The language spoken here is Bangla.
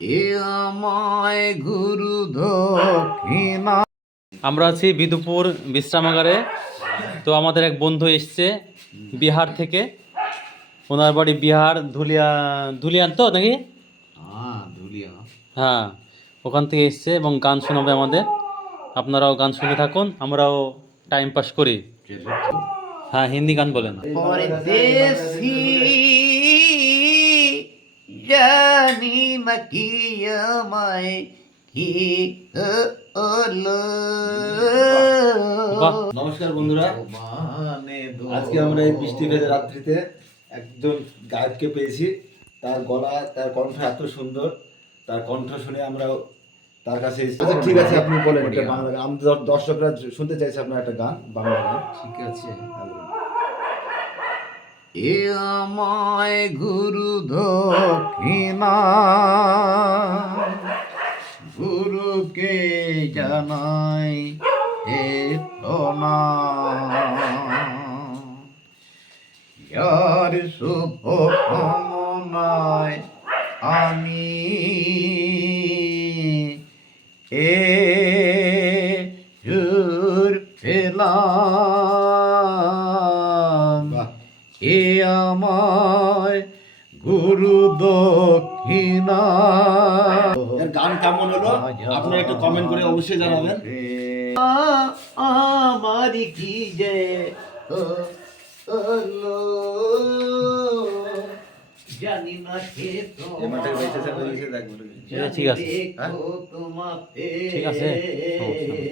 এ আমায় গুরু দক্ষিণা। আমরা আছি বিদুপুর বিশ্রামাগারে। তো আমাদের এক বন্ধু এসছে বিহার থেকে, ওনার বাড়ি বিহার ধুলিয়ান তো নাকি? হ্যাঁ, ধুলিয়া। হ্যাঁ, ওখান থেকে এসছে এবং গান শোনাবে আমাদের। আপনারাও গান শুনে থাকুন, আমরাও টাইম পাস করি। হ্যাঁ, হিন্দি গান বলেন। পরদেশি জানি না কি আমায় কি হলো। বাহ, নমস্কার বন্ধুরা, আজকে আমরা এই বৃষ্টি ভেজা রাত্রিতে একজন গায়ককে পেয়েছি। তার গলা, তার কণ্ঠ এত সুন্দর, তার কণ্ঠ শুনে আমরা তার কাছে এসেছি। আচ্ছা ঠিক আছে, আপনি বলেন এটা বাংলা গান। আমাদের দর্শকরা শুনতে চাইছে আপনার একটা গান, বাংলা গান। ঠিক আছে। এ আমায় গুরু দক্ষিণা, গুরুকে জানাই এ না, যার শুভ কামনায় আমি এ সুর পেলাম। বাহ। এ আমায় গুরু দক্ষিণা। এর গান কেমন হলো আপনারা একটু কমেন্ট করে অবশ্যই জানাবেন। আমার কি যে হলো জানি না কে এবারটা বেঁচেছে বেঁচেছে দেখবো। ঠিক আছে, তোমাতে ঠিক আছে, সমস্যা নেই।